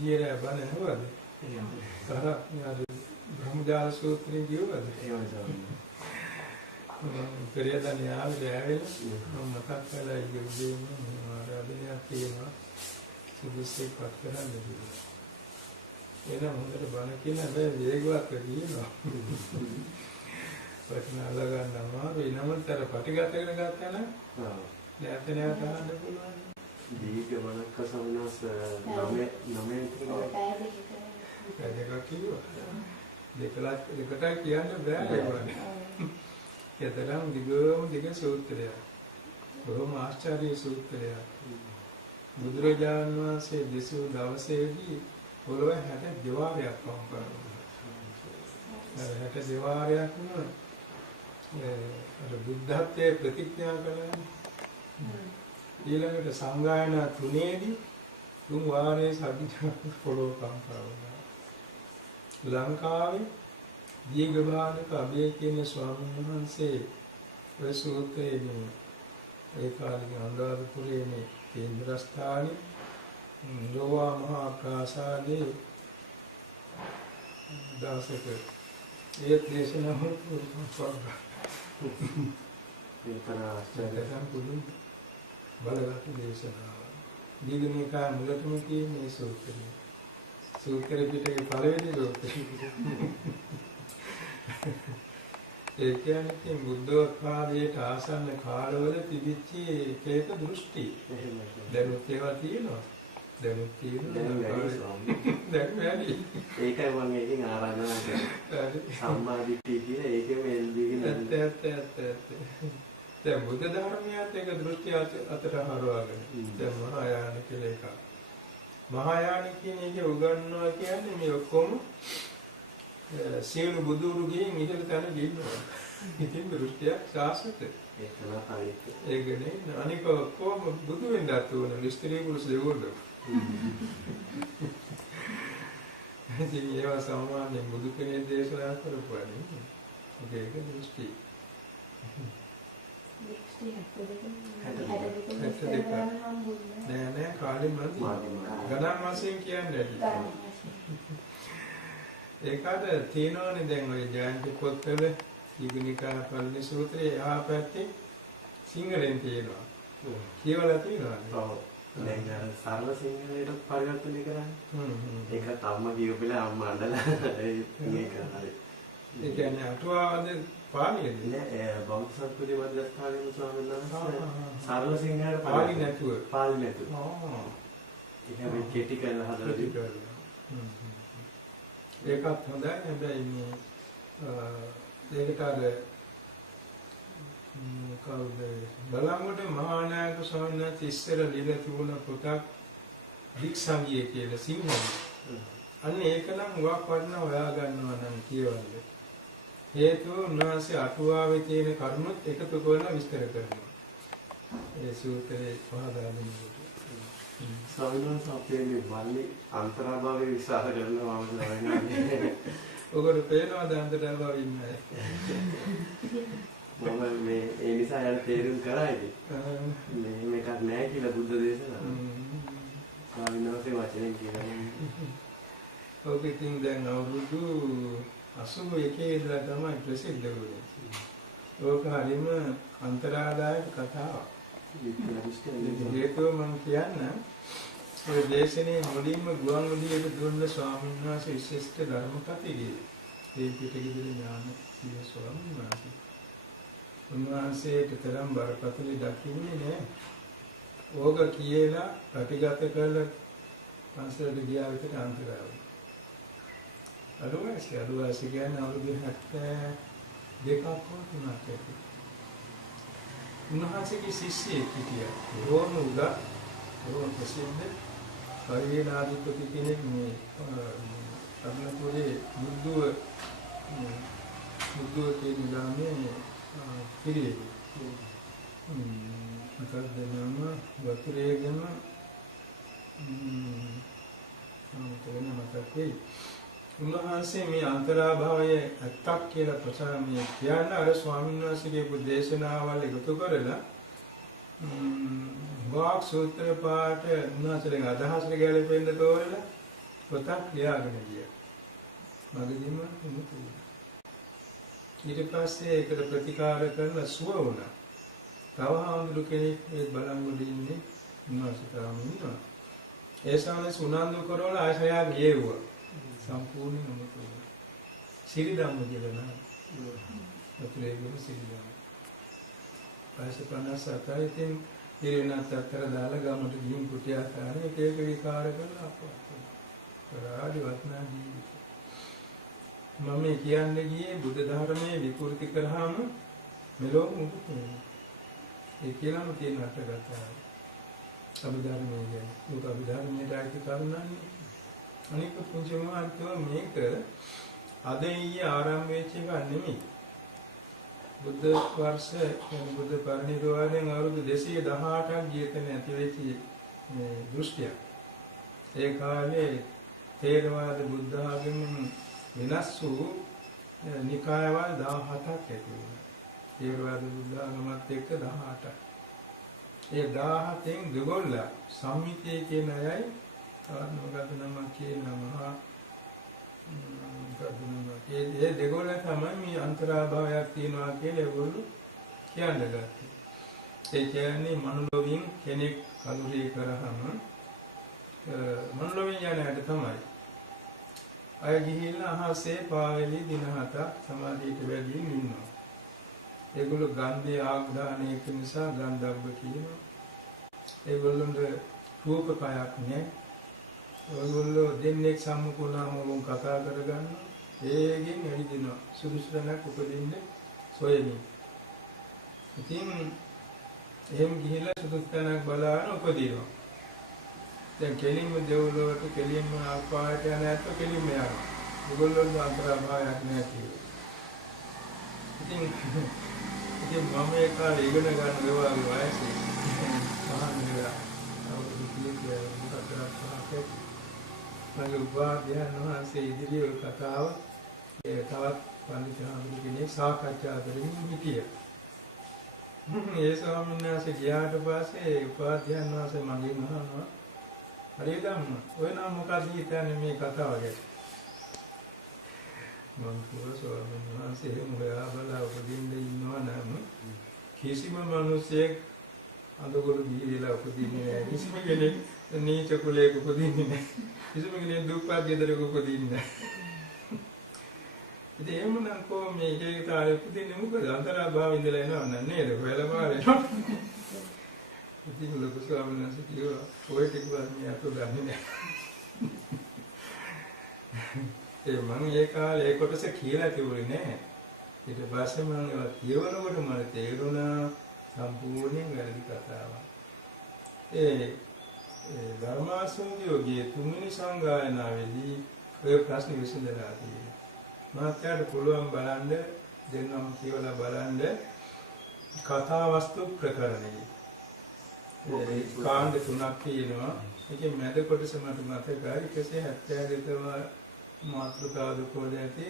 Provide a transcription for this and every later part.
ඊයේ බණ ඇහුවද? ब्रह्मजाल सूत्र පෙරේදා න්යායය ඇවිල්ලා මම මතක් කළා ඉගෙනගෙන ආරාධනයක් තියෙනවා සුදුසුකම් පත් කරන්න කියලා. එනම් හොඳට බණ කියන හැබැයි වේගවත් කියනවා. වචන අල්ලගන්න අමාරුයි. නමුත් අර පටිගත කරගෙන ගත්තා නම් නැවත නැවත අහන්න පුළුවන්. දීර්ඝ වණක සමනස් නමෙන් දෙකක් කිව්වා. දෙකටයි කියන්න බෑ ඒවනේ. ඒතරම් දිග සූත්‍රයක්. බොහොම ආශ්චර්ය සූත්‍රයක්. බුදුරජාණන් වහන්සේ දෙසූ දවසේදී පොළොව 62 වාරයක් වම් කරනවා. 62 වාරයක්ම අර බුද්ධත්වයේ ප්‍රතිඥා කළා. ඊළඟට සංගායනා 3ේදී 3 වාරයේ සබ්බිජා පොළොව කම්පා වුණා. ලංකාවේ දීඝභාණක අබේ කියන ස්වාමීන් වහන්සේ ඔය සූත්‍රයේ ඒ කාලේ අනුරාධපුරයේ මේ කේන්ද්‍රස්ථානයේ ලෝවා මහා ප්‍රාසාදයේ දවසක ඒ දේශනාව කරනවා. ඒකන ආශ්චර්යයන් පුදුම බලගත් දේශනාව. දීඝනිකා මුලටම තියෙන මේ සූත්‍රය. සූත්‍ර පිටකේ පළවෙනි සූත්‍රය. ඒ කියන්නේ බුද්ධෝත්පාදයට ආසන්න කාලවල තිබිච්ච ඒක දෘෂ්ටි. දැනුත් ඒවා තියෙනවා. දැනුත් තියෙනවා. දැන් වැඩි. ඒකයි මම එකෙන් ආරාධනා කරන්නේ. සම්මාදිට්ඨිය කියන ඒකෙම එල්දීගෙන ඇත්ත. දැන් බුද්ධ ධර්මයත් ඒක දෘෂ්ටි අතට හරවාගෙන. දැන් මහායාන කියලා එකක්. මහායාන කියන එක උගන්වනවා කියන්නේ මේ ඔක්කොම සියලු බුදුරු ගිහින් ඉහළ තැන ගිහිනවා. ඉතින් දෘෂ්ටියක් සාසත. ඒක තමයි. ඒකනේ අනික ඔක්කොම බුදු වෙන්නත් ඕන ස්ත්‍රී පුරුෂ දෙවොල්ලෝ. ඉතින් ඒවා සාමාන්‍යයෙන් බුදු කෙනෙක් දේශනා කරපුවානේ. ඒක දෘෂ්ටි. නෑ කාලෙම ගණන් වශයෙන් කියන්නේ ඒකට තියෙනවනේ දැන් ඔය ජයන්ති පොත්වල දීඝනිකා පළවෙනි සූත්‍රයේ එහා පැත්තේ සිංහලෙන් තියෙනවා. කියවලා තියෙනවා. ඔව්. දැන් අර සරල සිංහලයට පරිවර්තනය කරන්නේ. ඒක අම්මා කියපිලා අම්මා අඬලා මේක හරි. ඒ කියන්නේ අටුවාවද පාලියද? නෑ බෞද්ධ සංස්කෘතිය මධ්‍යස්ථානයේ ස්වාමීන් වහන්සේ සරල සිංහලට පාලි නැතුව. ඒක මේ කෙටි කරලා හදලා තිබුණා. ඒකත් හොඳයි. හැබැයි මේ ඒකට අර කවුද බලංගොඩ මහා නායක ස්වාමීන් වහන්සේ ඉස්සර ලියලා තිබුණ පොතක් දික්සංගිය කියලා සිංහල. අන්න ඒක නම් උගක් වටිනා හොයා ගන්නවා නම් කියවන්නේ. හේතුව උන්වහන්සේ අටුවාවේ තියෙන කරුණුත් එකතු කරලා විස්තර කරනවා. ඒ සූත්‍රයේ පහදා දෙනවා. ස්වාමීන් වහන්සේ අපේ මේ වල්ලි අන්තරාභාවයේ විශ්වාස කරනවා මම දන්නේ. ඔකට පේනවාද අන්තරාභාවය ඉන්නේ? මම මේ ඒ නිසා යාර තේරුම් කරයිද? මේ මේකක් නැහැ කියලා බුද්ධ දේශනාව. ස්වාමීන් වහන්සේ වචනෙන් කියනවා. ඔක ඉතින් දැන් අවුරුදු 81 ඉඳලා තමයි ප්‍රසිද්ධ වුනේ. ඕක හරිම අන්තරාදායක කතාවක්. හේතුව මම කියන්න ඔය දේශනේ මුලින්ම ගුවන් විදුලියට දුන්න ස්වාමීන් වහන්සේ විශිෂ්ට ධර්ම කතිකේ ඒ පිටකෙදි ඥාන සිය ස්වාමීන් වහන්සේ. උන්වහන්සේට තරම් බරපතල දකින්නේ නැහැ. ඕක කියලා ප්‍රතිගත කරලා පන්සලට ගියා විතර අන්තරාවයි. අලුවාසි කියන්නේ අවුරුදු 72ක් වුණා ඇති. උන්වහන්සේගේ ශිෂ්‍යයෙක් හිටියා. රෝම උදා රෝම ප්‍රසිද්ධ පරිණාදිපති කෙනෙක් මේ අරුණපුරේ බුද්ධ කියන නාමයේ පිළිවෙල. මොකක්ද නම වතුරේගම මතක වෙයි. උන්වහන්සේ මේ අන්තරාභාවය ඇත්තක් කියලා ප්‍රචාරණය කියන අර ස්වාමීන් වහන්සේගේ දේශනාවල් එකතු කරලා වාක් සූත්‍ර පාඨ උන්වහන්සේගේ අදහසට ගැලපෙන්න තෝරලා පොතක් ලියාගෙන ගියා. මගදීම උමුතු වුණා. ඊට පස්සේ ඒකට ප්‍රතිකාර කරලා සුව වුණා. තව හාමුදුරු කෙනෙක් ඒ බලංගොඩ ඉන්නේ උන්වහන්සේටම ඉන්නවා. ඒ සමනේ සුනන්දු කරවලා ආශ්‍රයා ගියේවුවා. සම්පූර්ණ උමුතු වුණා. සිරිධම්ම කියලා නම. ඔතලේගම සිරිධම්ම. පස්සේ 57යි ඉතින් ඉරිනත් අතර දාලා ගමට ගිහින් කුටියක් ආනේ එක එක විකාර කරලා අපවත්. රාජ වත්නා ජීවිතය. මම කියන්නේ ගියේ බුද්ධ ධර්මයේ විකෘති කරාම මෙලොව මුකුත් නෑ. ඒ කියලාම තියෙන අටගතා. අභිධර්මයේ කියන්නේ. ඒක අභිධර්මයේ ආйти කරුණන්නේ. අනික පුංචි මාර්ගය මේක අද ඊයේ ආරම්භ වෙච්ච එක නෙමෙයි. බුද්ධ වර්ෂ බුද්ධ පරිනිර්වාණයෙන් අවුරුදු 218ක් ජීවිතේ ඇති වෙච්ච දෘෂ්ටිය. ඒ කාලේ තේරවාද බුද්ධ ආගමෙන් වෙනස් වූ නිකායවල් 17ක් ඇති වුණා. තේරවාද බුද්ධ ආගමත් එක්ක 18ක්. ඒ 17න් දෙගොල්ල සම්මිතේ කියන අයයි මොකද නම කියනවා ඒ දෙගොල්ල තමයි මේ අන්තරාභාවයක් තියෙනවා කියලා ඒගොල්ලෝ කියන්න ගත්තේ. ඒ කියන්නේ මනුලොවින් කෙනෙක් කලුරිය කරාම මනුලොවින් යන හැට තමයි. අය ගිහිල්ලා අහසේ පාවෙලි දින 7ක් සමාධියට වැඩියෙන් ඉන්නවා. ඒගොල්ලෝ ගන්ධය ආග්‍රහණය කරන නිසා ගන්ධබ්බ කියනවා. ඒගොල්ලොන්ට රූපකයක් නැහැ. ඔයගොල්ලෝ දෙන්නෙක් සම්මුඛුණාම උන් කතා කරගන්න ඒගෙන් එළිදිනවා. සුදුසුතනක් උපදින්න සොයමින්. ඉතින් එහෙම ගිහිල්ලා සුදුසුතනක් බලාගෙන උපදිනවා. දැන් කෙලින්ම දෙව්ලොවට කෙලින්ම ආපායට යන ඇත්ත කෙලින්ම යනවා. ඒගොල්ලොන්ට අන්තරාභාවයක් නැහැ කියලා. ඉතින් මම ඒ කාලේ ඉගෙන ගන්න ගාවා වයසේ මහානගර අවුරුදු 30ක් මගේ උපාධ්‍යයන් වහන්සේ ඉදිරියේ කතාව ඒ තවත් පඬිතුමාණන් කෙනෙක් සාකච්ඡා කරමින් හිටියා. ඒ ස්වාමීන් වහන්සේ ගියාට පස්සේ උපාධ්‍යයන් වහන්සේ මගෙන් අහනවා හරියටම ඔය නම් මොකක්ද හිතන්නේ මේ කතාව ගැන? මම කිව්වා ස්වාමීන් වහන්සේ මොයා බලා උපදින්න ඉන්නවා නම් කිසිම මිනිසෙක් අඳගොළු ගිහිලා උපදින්නේ නැහැ. කිසිම කෙනෙක් නීච කුලයක උපදින්නේ නැහැ. කිසිම කෙනෙක් දුප්පත් ගෙදරක උපදින්නේ නැහැ. ඉතින් එහෙමනම් කොහොම මේකේ තාලෙ උපදින්නේ මොකද? අන්තරාභාව ඉඳලා එනවා නේද? හොයලා බලනවා. ඉතින් ලොකු ස්වාමීන් වහන්සේ කිව්වා ඔය ටිකවත් මේ අත ගන්නේ නැහැ. ඒ මම ඒ කාලේ ඒ කොටස කියලා කිව්වේ නැහැ. ඊට පස්සේ මම ඒවා කියවනකොට මට තේරුණා සම්පූර්ණයෙන් වැරදි කතාවක්. ඒ ධර්මාසෝගියෝගේ තුන්වෙනි සංගායනාවේදී ඔය ප්‍රශ්න විසඳලා තියෙනවා. මාත්‍යාට පුළුවන් බලන්න දෙන්නම් කියලා බලන්න කතා වස්තු ප්‍රකරණය. ඒ කාණ්ඩ 3ක් තියෙනවා. ඒකේ මැද කොටස මට මතකයි 172 මාතෘකාව දුකෝද ඇති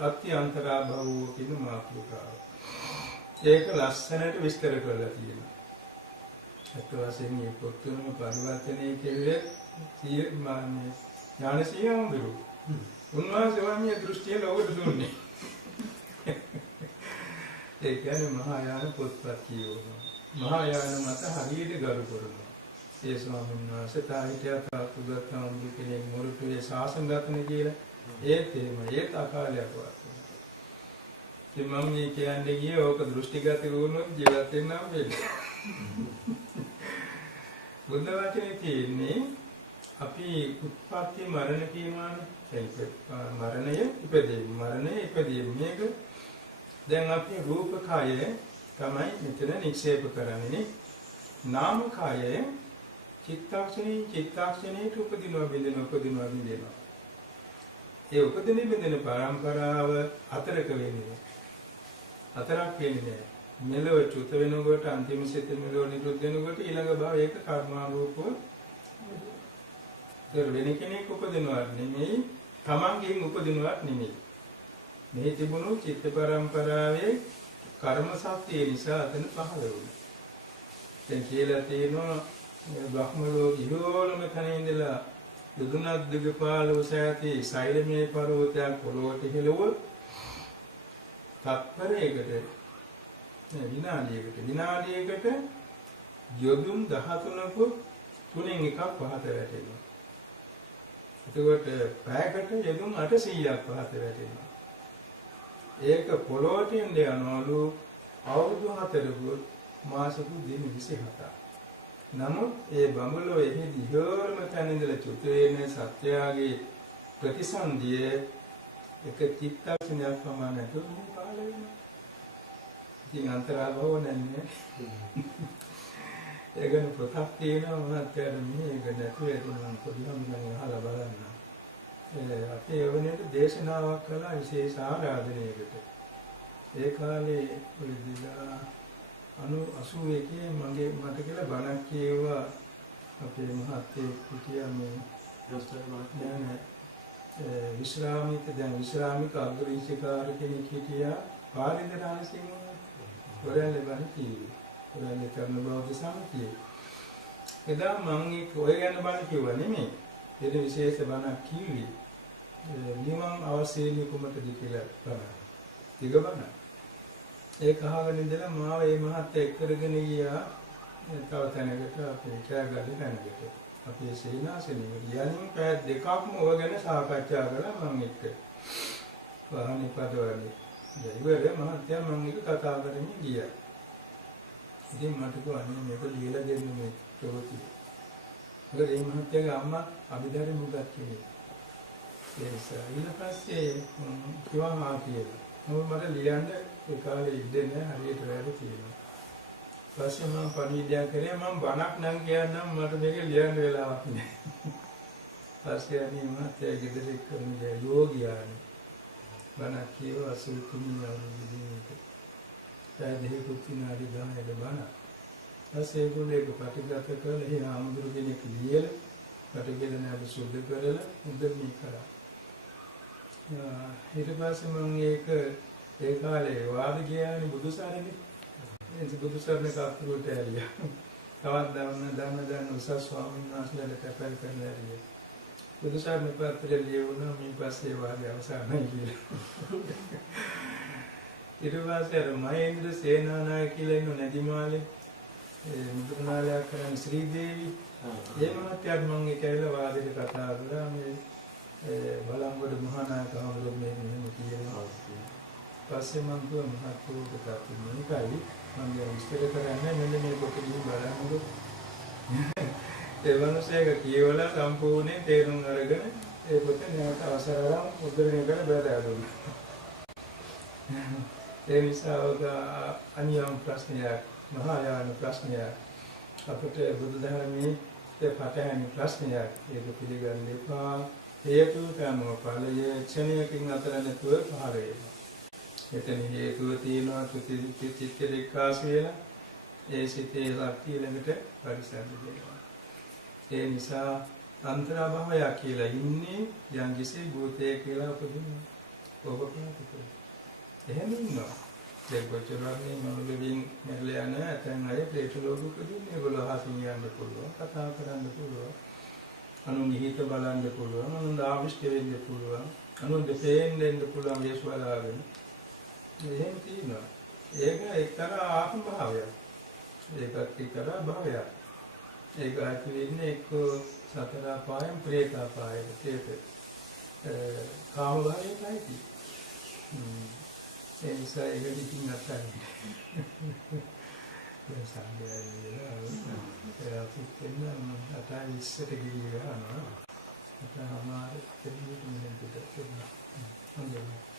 අත්‍ය අන්තරාභවෝ කියන මාතෘකාව. ඒක ලස්සනට විස්තර කරලා තියෙනවා. අත් වශයෙන් මේ පොත්තුම පරිවර්තනයේ කෙරේ ඥානසිංහ හඳුරු. උන්වහන්සේ වගේ දෘෂ්ටිය ලෝකෙට දුන්නේ. ඒ කියන්නේ මහායාන පොත්පත් කියවනවා. මහායාන මත හරියට ගරු කරනවා. ඒ ස්වාමීන් වහන්සේ තාහිතයා තාපුගත හඳු කෙනෙක් මොරුටුවේ ශාසන ගතන කියලා ඒත් අකාලයක් වාසය. ඉතින් මම මේ කියන්නේ ගියේ ඕක දෘෂ්ටිගත වුණොත් ජීවත් වෙන්න වෙන්නේ. බුද්ධ වචනේ තියෙන්නේ අපි උත්පත්ති මරණ කියනවානේ. මරණය ඉපදීම මේක දැන් අපි රූප කය තමයි මෙතන නික්ෂේප කරන්නේ. නාම කය චිත්තාක්ෂණේ උපදිනවා බින්දෙනවා. ඒ උපදින බින්දෙන පරම්පරාව හතරක වෙන්නේ. හතරක් වෙන්නේ. මෙලොව චුත වෙනකොට අන්තිම සිත මෙලොව නිරුද්ධ වෙනකොට ඊළඟ භවයක කර්මාරූපව වෙන කෙනෙක් උපදිනවා නෙමෙයි, තමන්ගෙන් උපදිනවක් නෙමෙයි. මේ තිබුණු චිත්ත පරම්පරාවේ කර්ම සත්‍ය නිසා අතන පහළ වුණා. දැන් කියලා තියෙනවා බ්‍රහ්ම ලෝක ඉහළම තැන ඉඳලා යදුනක් දිගපාල උස ඇති සෛලමය පර්වතයක් පොළොවට හෙළුවොත් තත්පරයකට විනාඩියකට යොදුන් 13ක තුනෙන් එකක් පහත වැටෙනවා. එතකොට පැයකට යොදුන් 800ක් පහත වැටෙනවා. ඒක පොළොවට යනවලු අවුරුදු 4ක මාසෙක දින 27ක්. නමුත් ඒ බඹලෝ එහිදී ඉහළම තැන ඉඳලා චුත වෙන සත්‍යයේ ප්‍රතිසන්දිය එක චිත්තක්ෂණයක් පමණ නැතුව පාල වෙනවා. ඉතින් අන්තරාභව නැන්නේ. ඒකන පොතක් තියෙනවා මොනවද කියන්නේ ඒක නැතුව ඒක මම පොඩි හම්බුනේ අහලා බලන්න. අපේ යවනේට දේශනාවක් කළා විශේෂ ආරාධනයකට. ඒ කාලේ විදිලා 81 මට කියලා බණක් කියුවා අපේ මහත්තයෙක් හිටියා මේ දොස්තර මහත්මයා නෑ විශ්‍රාමික අග්‍රවිශේෂකාර කෙනෙක් හිටියා පාරින්ද රාජසිංහ හොරැල්ලේ බණ කිව්වේ. හොරැල්ලේ කරන බෞද්ධ සමිතිය. එදා මම ඔය ගැන බණ කිව්වා නෙමෙයි. ඒක විශේෂ බණක් කිව්වේ. නිවන් අවශ්‍යයි කුමටද කියලා බණ. ටික බණ. ඒක අහගෙන ඉඳලා මාව මේ මහත් එක්ක කරගෙන ගියා තව තැනකට අපේ කෑගල්ලේ තැනකට අපේ සේනාසනෙට යන්නේ පැය දෙකක්ම ඔය ගැන සාකච්ඡා කළා මම එක්ක වාහනේ පදවන්නේ ඉවර මහත්තයා මම එක කතා කරමින් ගියා. ඉතින් මට කිව්වා මේක ලියලා දෙන්න මේ ප්‍රවෘත්ති. මොකද මේ මහත්තයාගේ අම්මා අභිධර්ම මුගක් කෙනෙක්. ඒ නිසා ඊට පස්සේ කිව්වා කියලා මට ලියන්න ඒ කාලේ ඉන්නේ හරියට වැඩ තියෙනවා. පස්සේ මම පණිවිඩයක් කරේ මම බණක් නම් කියන්නම් මට මේක ලියන්න වෙලාවක් නැහැ. පස්සේ අනේ මට ගෙදර එක්කම යෝගියානේ. බණක් කියව 83 අවුරුද්දේක. දෙහිකුත් විනාඩි 10ක බණ. පස්සේ ඒගොල්ලෝ ඒක ප්‍රතිගත කරලා ඒ ආමුදුරු කෙනෙක් ලියලා ප්‍රතිගත නැවත සුද්ධ කරලා මුදල් කරා. ඊට පස්සේ මම ඒ කාලේ වාද කියන්නේ බුදුසරණේ බුදුසරණ කාපුවට ඇරියා. තවත් දන්න උසස් ස්වාමීන් වහන්සේලාට කැපල් කරලා ඇරියා. බුදුසරණ පත්‍රය ලියවුණා මේ පස්සේ වාදය අවසන්යි කියලා. ඊට පස්සේ අර මහේන්ද්‍ර සේනානායක කියලා ඉන්න නැදිමාලේ මුදුනාලයක් කරන ශ්‍රී දේවි ඒ මහත්යත් මම ඒක ඇවිල්ලා වාදෙට කතා කළා මේ බලංගොඩ මහානායක හමුදුර මෙහෙම කියනවා. පස්සේ මම කිව්වා මහත්වෝ කතා මේකයි මම විස්තර කරන්නේ මෙන්න මේ පොත ගිහින් බලන්නකො. ඒ වගේක කියවලා සම්පූර්ණයෙන් තේරුම් අරගෙන ඒ පොත නැවත අවසර අරන් මුද්‍රණය කරලා බෙදා දුන්නා. ඒ නිසා අනියම් ප්‍රශ්නයක් මහායාන ප්‍රශ්නයක් අපිට බුදු දහමේ පටහැනි ප්‍රශ්නයක් ඒක පිළිගන්න එපා. හේතු කර්ම ඵලය ක්ෂණයකින් අතර නැතුව පහළ වෙනවා. එතන හේතුව තියෙනවා චිත්ත දෙකාස වෙලා ඒ සිතේ ශක්තිය ළඟට පරිසම් දෙනවා. ඒ නිසා අන්තරාභවය කියලා ඉන්නේ යම්කිසි භූතය කියලා උපදිනවා. ඔබ ප්‍රාපිතයි. එහෙම ඉන්නවා. දැන් කොච්චරන්නේ මනුලෙවින් නැගලා යන ඇතන් අය ප්‍රේත ලෝකෙකදී ඒගොල්ලෝ අහසින් යන්න පුළුවන්, කතා කරන්න පුළුවන්. අනුන්ගේ හිත බලන්න පුළුවන්, අනුන් ආවිෂ්ඨ වෙන්න පුළුවන්, අනුන් දෙයෙන් දෙන්න පුළුවන් දේශ බලාගෙන. එහෙම තියෙනවා. ඒක එක්තරා ආත්ම භාවයක්. ඒකත් එක්තරා භාවයක්. ඒක ඇති වෙන්නේ එක්ක සතර පායම් ප්‍රේත පායම තේත. කාම භාවයයි. ඒ නිසා ඒක දිකින් නැත්නම්. දැන් සංගයයලා අපිට නම් අතයි ඉස්සට ගිහින් යනවා. අතමාර දෙවියන් දෙන්න දෙන්න. හොඳයි.